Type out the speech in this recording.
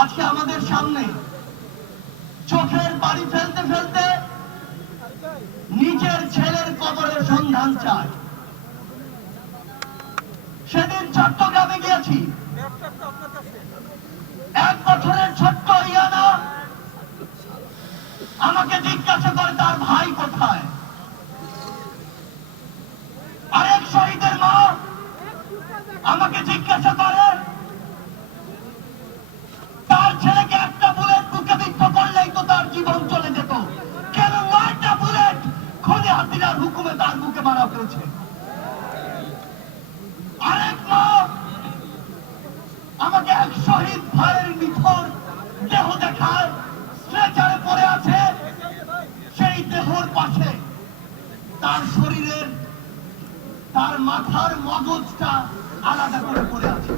আজকে আমাদের সামনে চোখের পানি ফেলতে ফেলতে নিজের ছেলের কবরের সন্ধান চায়। সেদিন চট্টগ্রামে গিয়েছি, 1 বছরের ছোট্ট ইয়ানা আমাকে জিজ্ঞাসা করে তার ভাই কোথায়। আরেক শহীদের মা আমাকে জিজ্ঞাসা করে তার ছেলেকে একটা বুলেট বুকে বিদ্ধ করলেই তো তার জীবন চলে যেত, কেন 9টা বুলেট খুনি হাসিনার হুকুমে তার বুকে মারা হয়েছে। আরেক মা আমাকে এক শহীদ ভাইয়ের নিথর দেহ দেখায়, স্ট্রেচারে পড়ে আছে, সেই দেহর পাশে তার শরীরের তার মাথার মগজটা আলাদা করে পড়ে আছে।